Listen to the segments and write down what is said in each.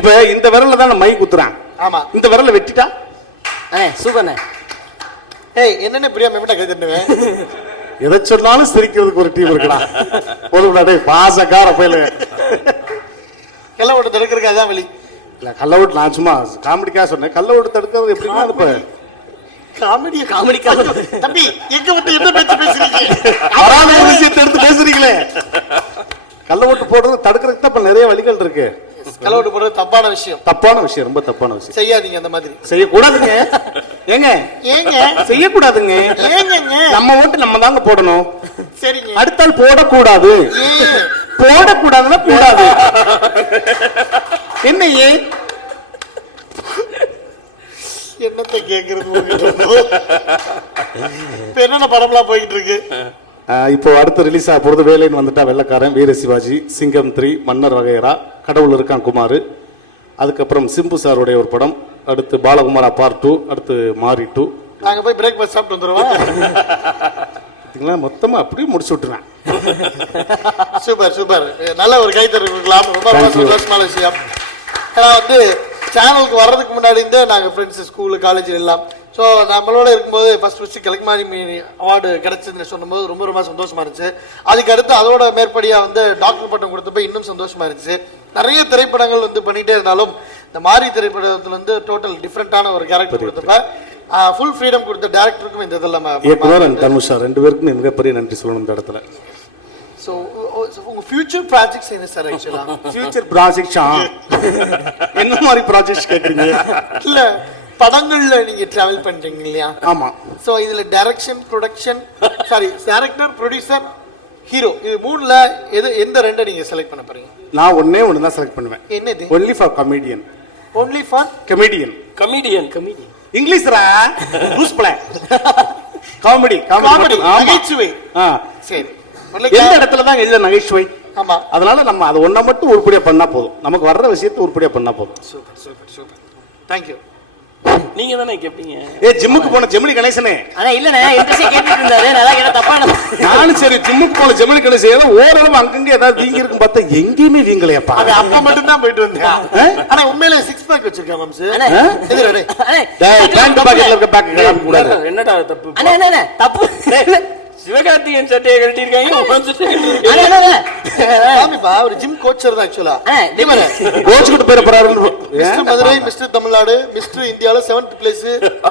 இப்ப இந்த விரல்ல தான் மை குத்துறான். ஆமா, இந்த விரல்ல வெட்டிட்டா சூப்பர்ண்ணே. ஏய் என்னென்ன பிரியா மேம்பட்ட கை தட்டுவேன். எதை சொன்னாலும் சிரிக்கிறதுக்கு ஒரு டீம் இருக்கலாம். ஒரு பாசக்கார பயில கள்ள ஓட்டு தடுக்கிறதுக்கு அதான் வழி. இல்ல கள்ள ஓட்டு நான் சும்மா காமெடிக்காக சொன்னேன். கள்ள ஓட்டு தடுக்கிறது எப்படின்னா இப்ப காமெடிக்காக தம்பி எங்க வந்து என்ன பேச்சு பேசுறீங்க? வராத ஒரு விஷயத்தை எடுத்து பேசுறீங்களே. கள்ள ஓட்டு போடுறது தடுக்கிறதுக்கு தான் இப்ப நிறைய வழிகள் இருக்கு. கள்ள ஓட்டு போடுறது தப்பான விஷயம். தப்பான விஷயம், ரொம்ப தப்பான விஷயம். செய்யாதீங்க, அந்த மாதிரி செய்யக்கூடாதுங்க. ஏங்க ஏங்க செய்யக்கூடாதுங்க. ஏங்க நம்ம ஓட்டு நம்ம தாங்க போடணும். சரிங்க. அடுத்தால் போடக்கூடாது. போடக்கூடாதுன்னா கூடாது. என்ன ஏன் என்னத்தை கேக்குறது? என்னென்ன படம்லாம் போயிட்டு இருக்கு? இப்போ அடுத்து ரிலீஸ் ஆக போறது வேலைன்னு வந்துட்டா வெள்ளக்காரன், வீர சிவாஜி, சிங்கம் 3, மன்னர் வகைரா, கடவுள் இருக்கான் குமார், அதுக்கப்புறம் சிம்பு சாருடைய ஒரு படம், அடுத்து பாலகுமாரா பார்ட் 2, அடுத்து மாரி 2. நாங்க போய் பிரேக்ஃபாஸ்ட் சாப்பிட்டு வந்துருவோம். மொத்தமா அப்படியே முடிச்சு விட்டுருவேன். சூப்பர் சூப்பர், நல்ல ஒரு கைத்தறி கொடுக்கலாம். ரொம்ப ரொம்ப சந்தோஷமான விஷயம். ஏன்னா வந்து சேனலுக்கு வர்றதுக்கு முன்னாடி இருந்து நாங்கள் ஃப்ரெண்ட்ஸ் ஸ்கூலு காலேஜ் எல்லாம் ஸோ நம்மளோட இருக்கும்போது ஃபர்ஸ்ட் கலைமாரி அவார்டு கிடைச்சதுன்னு சொன்னும்போது ரொம்ப ரொம்ப சந்தோஷமா இருந்துச்சு. அதுக்கு அடுத்து அதோட மேற்படியாக வந்து டாக்டர் பட்டம் கொடுத்தப்ப இன்னும் சந்தோஷமா இருந்துச்சு. நிறைய திரைப்படங்கள் வந்து பண்ணிட்டே இருந்தாலும் இந்த மாரி திரைப்படத்துல வந்து டோட்டல் டிஃப்ரெண்டான ஒரு கேரக்டர் கொடுத்தப்ப ஃபுல் ஃப்ரீடம் கொடுத்த டேரக்டருக்கும் இந்த இதெல்லாம் தனுஷா 2 பேருக்கும் மிகப்பெரிய நன்றி சொல்லணும் இந்த இடத்துல. ஸோ உங்க ஃபியூச்சர் ப்ராஜெக்ட்ஸ் என்ன சார்? ஆக்சுவலா ஃபியூச்சர் ப்ராஜெக்ட்ஸா என்ன மாதிரி ப்ராஜெக்ட்ஸ் கேக்குறீங்க? இல்ல படங்கள்ல நீங்க டிராவல் பண்றீங்க இல்லையா? ஆமா. சோ இதுல direction, production, sorry director, producer, hero, இது மூணுல எந்த ரெண்டை நீங்க செலக்ட் பண்ண போறீங்க? நான் ஒண்ணே தான் செலக்ட் பண்ணுவேன். என்னது? Only for comedian. Only for comedian. Comedian இங்கிலீஷ்ரா லூஸ் பிளே. காமெடி நகைச்சுவை. சரி, எந்த இடத்துல தான் இல்ல நகைச்சுவை. ஆமா, அதனால நம்ம அதை ஒண்ண மட்டும் உருப்படியா பண்ணா போதும். நமக்கு வர்ற விஷயத்தை உருப்படியா பண்ணா போதும். Super super super, thank you. நீங்க தானே கேப்பீங்க. ஜிம்முக்கு போன ஜெமினி கணேசனே. அண்ணா இல்லனே இன்ட்ரெஸ்ட் கேட்டிட்டு இருந்தாரு. நல்லா கேட்ட தப்பான. நானும் சரி ஜிம்முக்கு போன ஜெமினி கணேசன் ஏதோ ஓரளவு அங்கங்க ஏதாவது வீங்கி இருக்கும் பார்த்தா எங்கேயுமே வீங்கலையாப்பா. அது அப்பா மட்டும் தான் போயிட்டு வந்தேன். ஆனா உண்மையிலே 6 பேக் வச்சிருக்கேன் மாம்ஸ். அண்ணே எதுரடே பேண்ட் பாக்கெட்ல இருக்க பேக் கிளம்ப கூடாது. என்னடா தப்பு? அண்ணே தப்பு. சிவகார்த்திகேயன் சட்டையை கழட்டி இருக்காங்க. ஒரு ஜிம் கோச்சர் தான் ஆக்சுவலா. கோச் கிட்ட பேர போறாரு. Mister Madurai, mister Tamil Nadu, mister இந்தியால 7th பிளேஸ்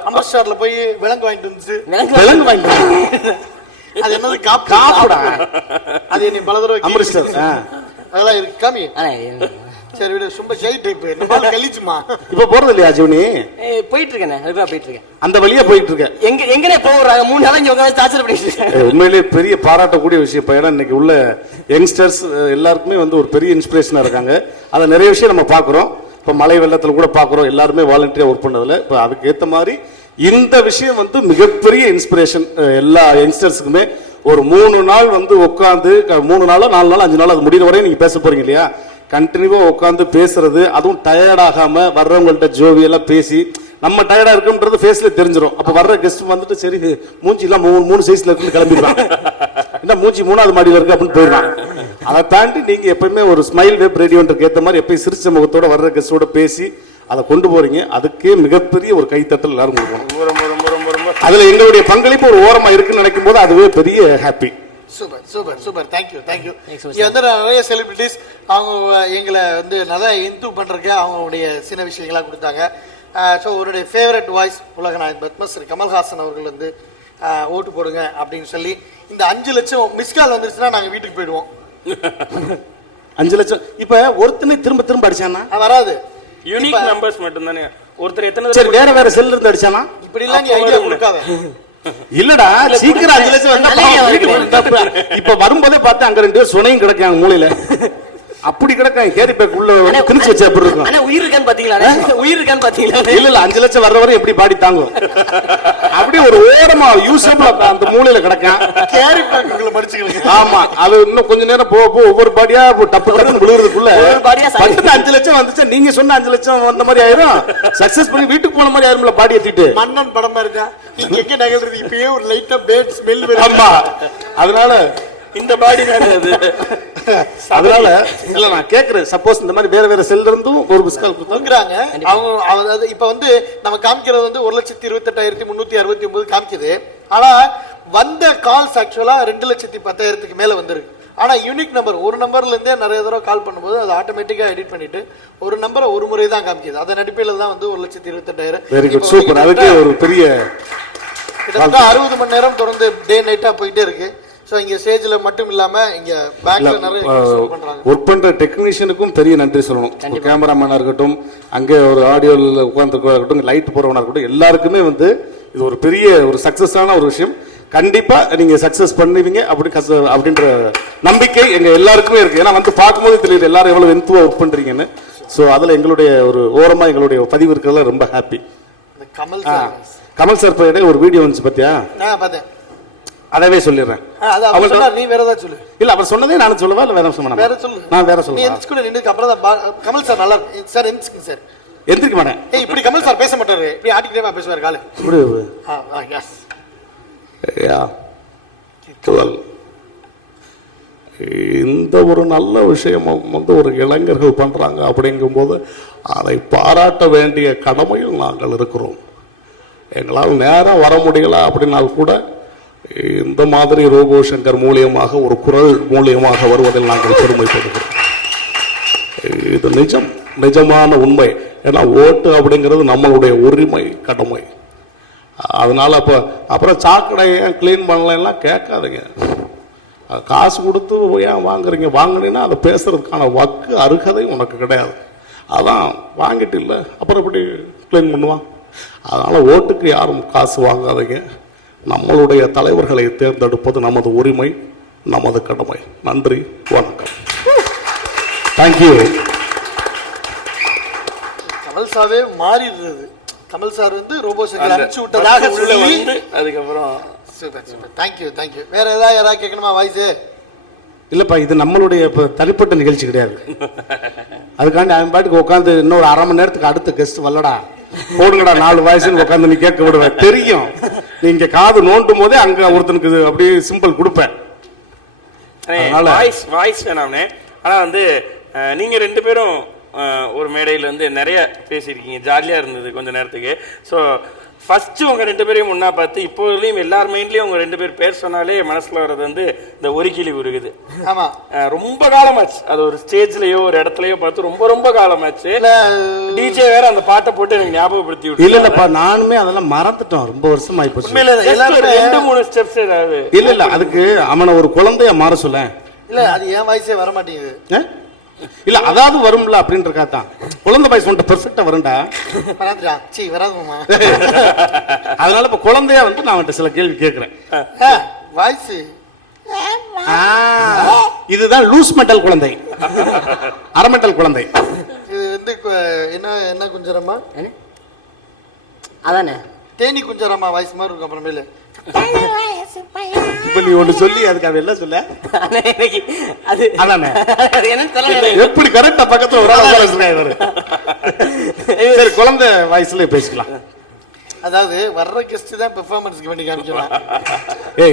அமர்ஸ்டார்ல போய் விலங்கு வாங்கிட்டு வந்துச்சு. விலங்கு வாங்கிட்டு அது என்னது? காப்புடா. அது நீ பல தடவை அமர்ஸ்டார் அதெல்லாம் இருக்கு. காமி சரி விடு, ரொம்ப ஷை டைப். நம்ம கழிச்சுமா இப்ப போறது இல்லையா ஜீவனி? போயிட்டு இருக்கேன், அதுவா போயிட்டு இருக்கேன். அந்த வழியா போயிட்டு இருக்கேன். எங்கனே போறாங்க 3 நாளா இங்க உட்கார்ந்து டார்ச்சர் பண்ணிட்டு இருக்கேன். உண்மையிலேயே பெரிய பாராட்டக்கூடிய விஷயம். இப்ப ஏன்னா இன்னைக்கு உள்ள யங்ஸ்டர்ஸ் எல்லாருக்குமே வந்து ஒரு பெரிய இன்ஸ்பிரேஷனா இருக்காங்க. அதை நிறைய விஷயம் நம்ம பாக்குறோம். இப்ப மழை வெள்ளத்துல கூட பாக்குறோம். எல்லாருமே வாலண்டியரா ஒர்க் பண்ணதுல இப்ப அதுக்கு ஏத்த மாதிரி இந்த விஷயம் வந்து மிகப்பெரிய இன்ஸ்பிரேஷன். எல்லா யங்ஸ்டர்ஸுக்குமே ஒரு 3 நாள் வந்து உட்காந்து 3 நாளோ 4 நாள் 5 நாள் அது முடிகிற வரையும் நீங்க பேச போறீங்க இல்லையா? கண்டினியூவா உட்காந்து பேசுறது, அதுவும் டயர்ட் ஆகாம வர்றவங்கள்ட்ட ஜோவியெல்லாம் பேசி நம்ம டயர்டா இருக்குன்றது ஃபேஸ்ல தெரிஞ்சிடும். அப்ப வர்ற கெஸ்ட் வந்துட்டு சரி மூஞ்சி எல்லாம் 3 சைஸ்ல இருக்குன்னு கிளம்பிடுவான். என்ன மூஞ்சி 3வது மாடியில இருக்கு அப்படின்னு போயிடுவான். அதை தாண்டி நீங்க எப்பயுமே ஒரு ஸ்மைல் வெப் ரேடியோன்றது ஏற்ற மாதிரி எப்பயும் சிரிச்ச முகத்தோட வர்ற கெஸ்டோட பேசி அதை கொண்டு போறீங்க. அதுக்கே மிகப்பெரிய ஒரு கைத்தட்டல் எல்லாரும் கொடுக்கணும். அதுல எங்களுடைய பங்களிப்பு ஒரு ஓரமா இருக்குன்னு நினைக்கும் போது அதுவே பெரிய happy. Super super super, thank you thank you. இங்க வந்து நிறைய செலிபிரிட்டிஸ் அவங்க எங்களை வந்து நல்லா இன்ட்ரூ பண்றதுக்கு அவங்களுடைய சின்ன விஷயங்களா கொடுத்தாங்க. ஸோ உங்களுடைய ஃபேவரட் வாய்ஸ் உலகநாயகன் பத்மஸ்ரீ கமல்ஹாசன் அவர்கள் வந்து ஓட்டு போடுங்க அப்படின்னு சொல்லி இந்த 5 லட்சம் மிஸ் கால் வந்துருச்சுன்னா நாங்கள் வீட்டுக்கு போயிடுவோம். 5 லட்சம் இப்ப ஒருத்தனை திரும்ப திரும்ப அடிச்சானா வராது. யூனிக் நம்பர்ஸ் மட்டும் தானே. ஒருத்தர் எத்தனை சரி வேற செல்ல இருந்து அடிச்சானா? இப்படி எல்லாம் நீ ஐடியா கொடுக்காத. இல்லடா சீக்கிரம் 5 லட்சம் வந்தா இப்ப வரும்போதே பார்த்து அங்க 2 பேர் சுனையும் கிடக்காங்க மூலையில. அப்படி கிடக்காங்க கேரி பேக் உள்ள திணிச்சு வச்ச எப்படி இருக்கும்? அண்ணா உயிர் இருக்கான்னு பாத்தீங்களா? உயிர் இருக்கான்னு பாத்தீங்களா? இல்ல 5 லட்சம் வர்ற வரை எப்படி பாடி தாங்கும்? அப்படியே ஒரு ஓரமா யூசபிள் அந்த மூலையில கிடக்கான் கேரி பேக்குள்ள மடிச்சுக்கலாம். ஆமா, அது இன்னும் கொஞ்ச நேரம் போக ஒவ்வொரு பாடியா டப்பு டப்புன்னு விழுறதுக்குள்ள 5 லட்சம் வந்துச்சா நீங்க சொன்ன 5 லட்சம் வந்த மாதிரி ஆயிரும். சக்சஸ் பண்ணி வீட்டுக்கு போன மாதிரி ஆயிரும்ல பாடி ஏத்திட்டு. மன்னன் படமா இருக்கா? நீங்க எங்க நகல்றது? இப்பயே ஒரு லைட்டா பேட் ஸ்மெல் வருது. ஆமா, அதனால இந்த பாடி தானே அது. அதனால இல்ல நான் கேக்குறேன், சப்போஸ் இந்த மாதிரி வேற வேற செல் இருந்தும் ஒரு மிஸ் கால் கொடுக்குறாங்க அவங்க. அதாவது இப்ப வந்து நம்ம காமிக்கிறது வந்து 1,28,369 காமிக்குது. ஆனா வந்த கால்ஸ் ஆக்சுவலா 2,10,000 மேல வந்திருக்கு. ஆனா யூனிக் நம்பர் ஒரு நம்பர்ல இருந்தே நிறைய தடவை கால் பண்ணும்போது அது ஆட்டோமேட்டிக்கா எடிட் பண்ணிட்டு ஒரு நம்பரை ஒரு முறை தான் காமிக்குது. அதன் அடிப்படையில் தான் வந்து 1,28,000. Very good, super. அதுக்கு ஒரு பெரிய கிட்டத்தட்ட 60 மணி நேரம் தொடர்ந்து டே நைட்டா போயிட்டே இருக்கு. சோ இங்க ஸ்டேஜ்ல மட்டும் இல்லாம இங்க பேங்க்ல நிறைய பண்றாங்க. ஒர்க் பண்ற டெக்னீஷியனுக்கும் பெரிய நன்றி சொல்லணும். கேமராமேனா இருக்கட்டும், அங்கே ஒரு ஆடியோல உட்கார்ந்துருக்கா இருக்கட்டும், லைட் போறவனா இருக்கட்டும், எல்லாருக்குமே வந்து இது ஒரு பெரிய ஒரு சக்சஸான ஒரு விஷயம். கண்டிப்பா நீங்க சக்சஸ் பண்ணுவீங்க அப்படின்ற நம்பிக்கை எங்க எல்லாருக்குமே இருக்கு. ஏன்னா வந்து பார்க்கும்போது தெரியுது எல்லாரும் எவ்வளவு வெந்துவா ஒர்க் பண்றீங்கன்னு. சோ அதுல எங்களுடைய ஒரு ஓரமா எங்களுடைய பதிவு இருக்கிறதுல ரொம்ப ஹாப்பி. கமல் சார் இடையில ஒரு வீடியோ வந்துச்சு பாத்தியா? பார்த்தேன். அதவே சொல்லிடுறேன். நீ வேற ஏதாவது சொல்லு. இல்ல அவர் சொன்னதே நான் சொல்லவா இல்ல வேற சொன்னா? வேற சொல்லு. நான் வேற சொல்லுவேன். நீ எந்திரிச்சு கூட நின்னுக்கு அப்புறம் தான் கமல் சார் நல்லா சார் எந்திரிச்சுங்க சார். எந்திரிக்க மாட்டேன். ஏய் இப்படி கமல் சார் பேச மாட்டாரு. இப்படி ஆட்டிக்கிட்டே பேசுவார் கால. இப்படி எஸ். இந்த ஒரு நல்ல விஷயம் வந்து ஒரு இளைஞர்கள் பண்றாங்க அப்படிங்கும்போது அதை பாராட்ட வேண்டிய கடமையில் நாங்கள் இருக்கிறோம். எங்களால் நேரம் வர முடியல அப்படின்னால் கூட இந்த மாதிரி ரோபோ சங்கர் மூலியமாக ஒரு குரல் மூலியமாக வருவதில் நாங்கள் பெருமைப்படுகிறோம். இது நிஜமான உண்மை. ஏன்னா ஓட்டு அப்படிங்கிறது நம்மளுடைய உரிமை, கடமை. அதனால அப்புறம் சாக்கடை ஏன் கிளீன் பண்ணலாம் கேட்காதீங்க. காசு கொடுத்து ஏன் வாங்குறீங்க? வாங்கினீங்கன்னா அதை பேசுறதுக்கான வக்கு அருகதை உனக்கு கிடையாது. அதான் வாங்கிட்டு இல்லை அப்புறம் எப்படி கிளீன் பண்ணுவான்? அதனால ஓட்டுக்கு யாரும் காசு வாங்காதீங்க. நம்மளுடைய தலைவர்களை தேர்ந்தெடுப்பது நமது உரிமை, நமது கடமை. நன்றி, வணக்கம். தேங்க்யூ. கமல் சாவே மாறிடுறது. கமல் சார் வந்து ரோபோ சங்கர் அனுப்பிச்சு விட்டதாக சொல்லி அதுக்கப்புறம் சூப்பர் சூப்பர். தேங்க்யூ. வேற யாராவது கேட்கணுமா வாய்ஸ்? இல்லப்பா, இது நம்மளுடைய தனிப்பட்ட நிகழ்ச்சி கிடையாது. அதுக்காண்டி அவன் பாட்டுக்கு உட்காந்து இன்னொரு அரை மணி நேரத்துக்கு அடுத்த கெஸ்ட் வரலடா போடுங்கடா 4 வாய்ஸ்ன்னு உட்காந்து நீ கேட்க விடுவேன். தெரியும் நீங்க காது நோண்டும் போதே அங்க ஒருத்தனுக்கு அப்படியே சிம்பிள் கொடுப்பேன். வாய்ஸ் வேணாம்னே. ஆனா வந்து நீங்க 2 பேரும் ஒரு மேடையில் வந்து நிறைய பேசியிருக்கீங்க, ஜாலியாக இருந்தது கொஞ்ச நேரத்துக்கு. ஸோ ஃபர்ஸ்ட் உங்க 2 பேரையும் ஒன்னா பார்த்து இப்போதையும் எல்லார் மைண்ட்லயும் உங்க 2 பேர் பேர் சொன்னாலே மனசுல வர்றது வந்து இந்த ஒரு கிளி உருகுது. ஆமா, ரொம்ப காலமாச்சு அது ஒரு ஸ்டேஜ்லயோ ஒரு இடத்துலயோ பார்த்து ரொம்ப காலமாச்சு. டிஜே வேற அந்த பாட்டை போட்டு எனக்கு ஞாபகப்படுத்தி விட்டு. இல்லப்பா, நானுமே அதெல்லாம் மறந்துட்டோம். ரொம்ப வருஷம் ஆயிப்போச்சு. 2-3 ஸ்டெப்ஸ் ஏதாவது இல்ல அதுக்கு அவனை ஒரு குழந்தைய மாற சொல்ல. இல்ல அது என் வாய்ஸே வர மாட்டேங்குது. இல்ல அதாவது வரும்ல அப்படின்றக்கா தான் குழந்தை பாய்ஸ் உன்ட்ட பெர்ஃபெக்ட்டா வரும்டா. வராதுமா. அதனால இப்ப குழந்தையா வந்து நான் அவன்கிட்ட சில கேள்வி கேட்கிறேன். வாய்ஸ் இதுதான் லூஸ் மெண்டல் குழந்தை, அரமெண்டல் குழந்தை. இது வந்து என்ன குஞ்சரமா? அதானே தேனி குஞ்சரமா வாய்ஸ் மாதிரி இருக்கும். அப்புறமேல இப்ப நீ ஒண்ணு சொல்லி அதுக்கு அவன் என்ன சொல்ல அதானே எப்படி கரெக்டா பக்கத்துல ஒரு ஆள். சரி, குழந்தை வாய்ஸ்ல பேசிக்கலாம். அதாவது வர்ற கெஸ்ட் தான் பெர்ஃபார்மன்ஸ்க்கு வேண்டி காமிக்கலாம்.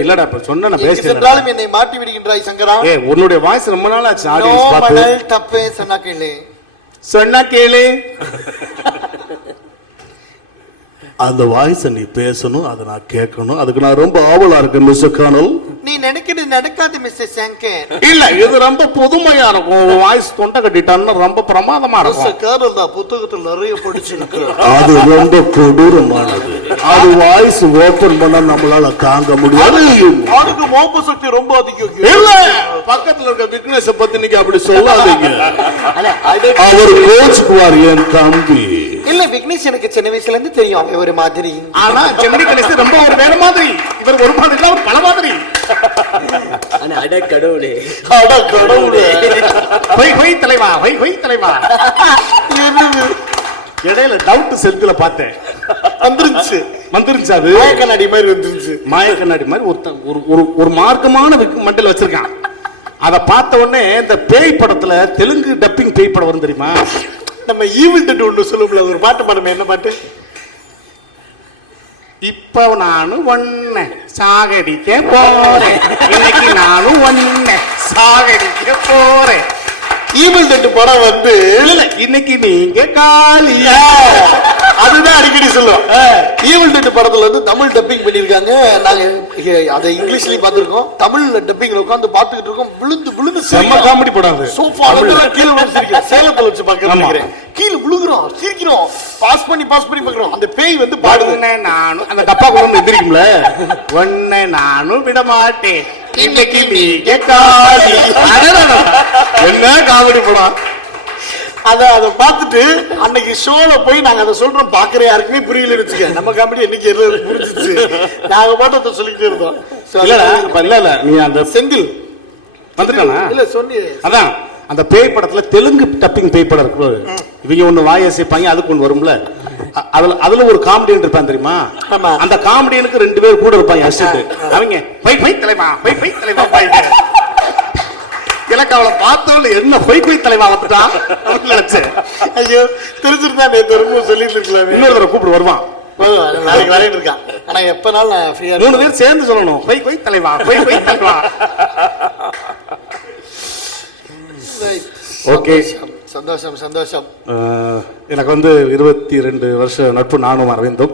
இல்லடா இப்ப சொன்ன நான் பேசுறேன். சென்றாலும் என்னை மாட்டி விடுகின்றாய் சங்கரா. உன்னுடைய வாய்ஸ் ரொம்ப நாள் ஆச்சு ஆடியன்ஸ் பார்த்து. தப்பே சொன்னா கேளு. அந்த வாய்ஸை நீ பேசணும், அதை நான் கேட்கணும். அதுக்கு நான் ரொம்ப ஆவலா இருக்கேன் மிஸ்டர் கர்னல். நீ நினைக்கிறது நடக்காது மிஸ்டர் சங்கர். இல்ல இது ரொம்ப புதுமையா இருக்கும். வாய்ஸ் தொண்டை கட்டிட்டான்னு ரொம்ப பிரமாதமா இருக்கும். கர்னல் தான் புத்தகத்தில் நிறைய படிச்சிருக்கிறேன். அது ரொம்ப கொடூரமானது. அது வாய்ஸ் ஓபன் பண்ண நம்மளால தாங்க முடியாது. அதுக்கு மோப்ப சக்தி ரொம்ப அதிகம். இல்ல பக்கத்துல இருக்க விக்னேஷ் பத்தி நீங்க அப்படி சொல்லாதீங்க. அவர் கோச்சுக்குவார் என் தம்பி. இல்ல விக்னேஷ் எனக்கு சின்ன வயசுல இருந்து தெரியும் ஒரு மாதிரி. ஆனா சென்னை கணேஷ் ரொம்ப ஒரு வேற மாதிரி. இவர் ஒரு மாதிரி இல்ல, ஒரு பல மாதிரி. அட கடவுளே, அட கடவுளே. ஹொய் தலைவா, ஹொய் தலைவா. இடையில டவுட் செல்ஃபில பார்த்தேன், வந்துருச்சு. அது மாய கண்ணாடி மாதிரி வந்துருச்சு. மாய கண்ணாடி மாதிரி ஒரு மார்க்கமான மண்டல வச்சிருக்கான். அத பார்த்த உடனே இந்த பேய் படத்துல தெலுங்கு டப்பிங் பேய் படம் வரும் தெரியுமா? நம்ம ஈவில் டெட் ஒன்று சொல்லுவோம்ல, ஒரு பாட்டு பாடுமே. என்ன பாட்டு? இப்ப நானும் ஒன்ன சாகடிக்க போறேன், இன்னைக்கு நானும் ஒன்ன சாகடிக்க போறேன். ஈவில் டெட் படம் வந்து இல்ல, இன்னைக்கு நீங்க காலியா. அதுதான் அடிக்கடி சொல்லுவோம். ஈவில் டெட் படத்துல வந்து தமிழ் டப்பிங் பண்ணிருக்காங்க. நாங்க அதை இங்கிலீஷ்லயும் பார்த்திருக்கோம், தமிழ்ல டப்பிங்ல உட்கார்ந்து பாத்துக்கிட்டு இருக்கோம். விழுந்து விழுந்து செம்ம காமெடி படம் அது. சோஃபால கீழே விழுந்து சிரிக்கிறோம். சேலத்துல வச்சு பார்க்கிறேன், கீழே விழுகுறோம், சிரிக்கிறோம், பாஸ் பண்ணி பார்க்கிறோம். அந்த பேய் வந்து பாடுது, நானும் அந்த டப்பா கொண்டு எந்திரிக்கும்ல, ஒன்ன நானும் விட மாட்டேன், இன்னைக்கு நீங்க காலி. என்ன காமெடி படம். அதை பார்த்துட்டு அன்னைக்கு ஷோல போய் நாங்க அதை சொல்றோம், பாக்குற யாருக்குமே புரியல வச்சுக்க. நம்ம காமெடி என்னைக்கு புரிஞ்சிச்சு, நாங்க பாட்டத்தை சொல்லிக்கிட்டே இருந்தோம். இல்ல நீ அந்த செந்தில் வந்துட்டானா? இல்ல சொன்னி அதான் அந்த பேய் படத்துல தெலுங்கு டப்பிங் பேய் படம் இருக்கு, இவங்க ஒண்ணு வாய் அசைப்பாங்க, அதுக்கு ஒண்ணு வரும்ல, அதுல ஒரு காமெடியன் இருப்பான் தெரியுமா? அந்த காமெடியனுக்கு 2 பேர் கூட இருப்பாங்க அசிஸ்டன்ட். அவங்க பை தலைவா பை தலைவா எனக்கு அவளை பார்த்தவள என்ன பொய் தலைவா வந்துட்டான் நினைச்சேன். ஐயோ தெரிஞ்சிருந்தா நேற்று ரொம்ப சொல்லிட்டு இருக்கலாம். இன்னொரு தடவை கூப்பிட்டு வருவான், நாளைக்கு விளையாட்டு இருக்கான். ஆனா எப்பனாலும் நான் ஃப்ரீயா 3 பேர் சேர்ந்து சொல்லணும், பொய் தலைவா பொய் தலைவா. ஓகே, சந்தோஷம் சந்தோஷம். எனக்கு வந்து 22 வருஷ நட்பு நானும் அரவிந்தும்.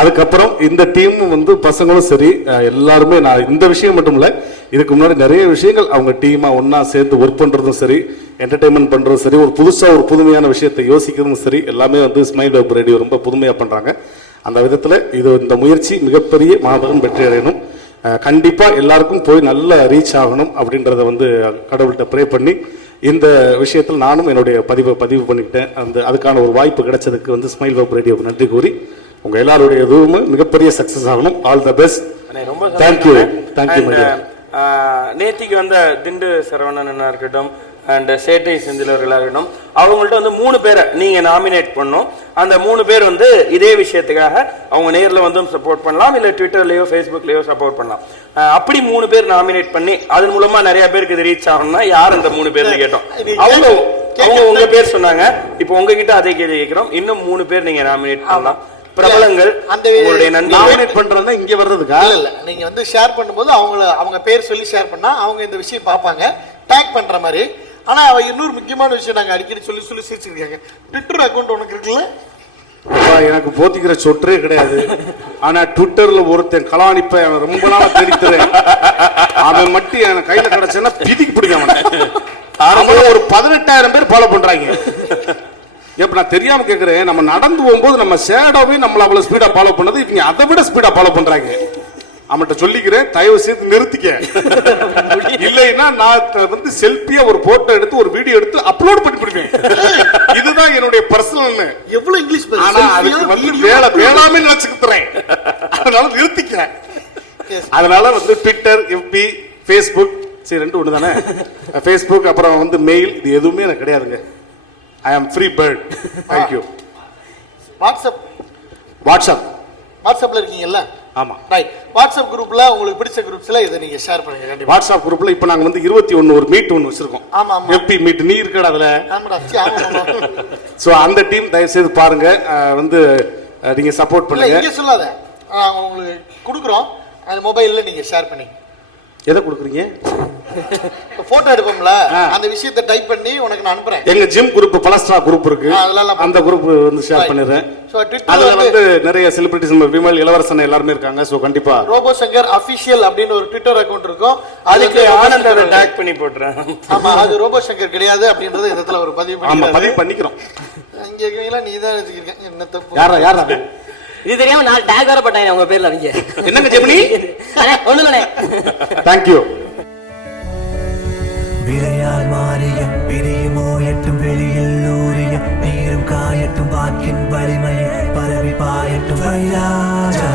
அதுக்கப்புறம் இந்த டீமும் வந்து பசங்களும் சரி எல்லாருமே, நான் இந்த விஷயம் மட்டும் இல்ல, இதுக்கு முன்னாடி நிறைய விஷயங்கள் அவங்க டீமா ஒன்னா சேர்ந்து ஒர்க் பண்றதும் சரி, என்டர்டைன்மெண்ட் பண்றதும் சரி, ஒரு புதுசா ஒரு புதுமையான விஷயத்தை யோசிக்கிறதும் சரி, எல்லாமே வந்து ஸ்மைல் வெப் ரேடியோ ரொம்ப புதுமையா பண்றாங்க. அந்த விதத்துல இது இந்த முயற்சி மிகப்பெரிய மாபெரும் வெற்றி அடையணும். கண்டிப்பா எல்லாருக்கும் போய் நல்ல ரீச் ஆகணும் அப்படின்றத வந்து கடவுள்கிட்ட ப்ரே பண்ணி இந்த விஷயத்தில் நானும் என்னுடைய பதிவு பண்ணிக்கிட்டேன். அதுக்கான ஒரு வாய்ப்பு கிடைச்சதுக்கு வந்து ஸ்மைல் வெப் ரேடியோக்கு நன்றி கூறி உங்க எல்லாருடைய இதுவும் மிகப்பெரிய சக்சஸ் ஆகணும். All the best. ரொம்ப தேங்க்யூ. நேத்திக்கு வந்த திண்டு சரவணனா இருக்கட்டும் அண்ட் சேட்டை செந்திலவர்களாக இருக்கட்டும், அவங்கள்ட்ட வந்து 3 பேரை நீங்க நாமினேட் பண்ணோம். அந்த 3 பேர் வந்து இதே விஷயத்துக்காக அவங்க நேரில் வந்து சப்போர்ட் பண்ணலாம், இல்லை ட்விட்டர்லயோ ஃபேஸ்புக்லயோ சப்போர்ட் பண்ணலாம். அப்படி 3 பேர் நாமினேட் பண்ணி அதன் மூலமா நிறைய பேருக்கு இது ரீச் ஆகணும்னா யார் அந்த 3 பேர்னு கேட்டோம். அவங்க உங்க பேர் சொன்னாங்க. இப்போ உங்ககிட்ட அதே கேள்வி கேட்கிறோம், இன்னும் 3 பேர் நீங்க நாமினேட் பண்ணலாம். பிரபலங்கள் உங்களுடைய நாமினேட் பண்றதா இங்க வர்றதுக்கா? இல்ல, நீங்க வந்து ஷேர் பண்ணும்போது அவங்க பேர் சொல்லி ஷேர் பண்ணா அவங்க இந்த விஷயம் பார்ப்பாங்க, டேக் பண்ற மாதிரி. ஆனா இன்னொரு முக்கியமான விஷயம் நாங்க அடிக்கடி சொல்லி சிரிச்சிருக்காங்க, ட்விட்டர் அக்கௌண்ட் உனக்கு இருக்குல்ல? எனக்கு போத்திக்கிற சொற்றே கிடையாது. ஆனா ட்விட்டர்ல ஒருத்தன் கலாணிப்ப ரொம்ப நாள் தெரிவிக்கிறேன், அவன் மட்டும் என் கையில கிடைச்சா பிதிக்கு பிடிக்க. ஒரு 18,000 பேர் ஃபாலோ பண்றாங்க. எப்ப நான் தெரியாம கேக்குறேன், நம்ம நடந்து போகும்போது நம்ம ஷேடோவே நம்மள அவ்வளவு ஸ்பீடா ஃபாலோ பண்ணது, இவங்க அதை விட ஸ்பீடா ஃபாலோ பண்றாங்க. அவன்கிட்ட சொல்லிக்கிறேன், தயவு செய்து நிறுத்திக்க. இல்லைன்னா நான் வந்து செல்ஃபியா ஒரு போட்டோ எடுத்து ஒரு வீடியோ எடுத்து அப்லோட் பண்ணி விடுவேன். இதுதான் என்னுடைய பர்சனல். எவ்வளவு இங்கிலீஷ் ஆனா அதுக்கு வந்து வேளாமே நினைச்சுக்கிறேன், அதனால நிறுத்திக்க. அதனால வந்து ட்விட்டர், எஃபி, ஃபேஸ்புக், சரி 2 ஒன்று தானே, ஃபேஸ்புக் அப்புறம் வந்து மெயில், இது எதுவுமே எனக்கு கிடையாதுங்க. I am free bird. Thank you. வாட்ஸ்அப்ல இருக்கீங்கல்ல? ஆமா. ரைட். வாட்ஸ்அப் குரூப்ல உங்களுக்கு பிடிச்ச குரூப்ஸ்ல இத நீங்க ஷேர் பண்ணுங்க கண்டிப்பா. வாட்ஸ்அப் குரூப்ல இப்போ நாங்க வந்து 21 ஒரு மீட் ஒன்னு வச்சிருக்கோம். ஆமா ஆமா. எஃபி மீட் நீ இருக்கடா அதுல. ஆமாடா. ஆமா. சோ அந்த டீம் தயவு செய்து பாருங்க, வந்து நீங்க சப்போர்ட் பண்ணுங்க. இல்ல இங்க சொல்லாத, நாங்க உங்களுக்கு கொடுக்குறோம், அந்த மொபைல்ல நீங்க ஷேர் பண்ணி. எதை கொடுக்குறீங்க? போட்டோ எடுப்போம்ல, அந்த விஷயத்தை டைப் பண்ணி உனக்கு நான் அனுப்புறேன். எங்க ஜிம் குரூப் பலஸ்ட்ரா குரூப் இருக்கு, அந்த குரூப் வந்து ஷேர் பண்ணிடுறேன். அதுல வந்து நிறைய செலிபிரிட்டிஸ், விமல், இளவரசன் எல்லாரும் இருக்காங்க. சோ கண்டிப்பா ரோபோ சங்கர் அபிஷியல் அப்படின்னு ஒரு ட்விட்டர் அக்கவுண்ட் இருக்கும், அதுக்கு ஆனந்தோட டாக் பண்ணி போட்றேன். ஆமா, அது ரோபோ சங்கர் கிடையாது அப்படின்றது இந்த இடத்துல ஒரு பதிவு பண்ணிக்கிறோம். இங்க இருக்கீங்களா? நீ தான் வச்சிருக்கீங்க. என்ன தப்பு? யாரா இது தெரியாம நான் டாக் வர பட்டாங்க உங்க பேர்ல. அவங்க என்னங்க ஜெமினி? ஒண்ணுதானே. Thank you. விரையால் மாறிய பிரியுமோ எட்டும் வெளியில் ஊறிய நீரும் காயட்டும் வாக்கின் வலிமையை பரவி பாயட்டும் வைராஜா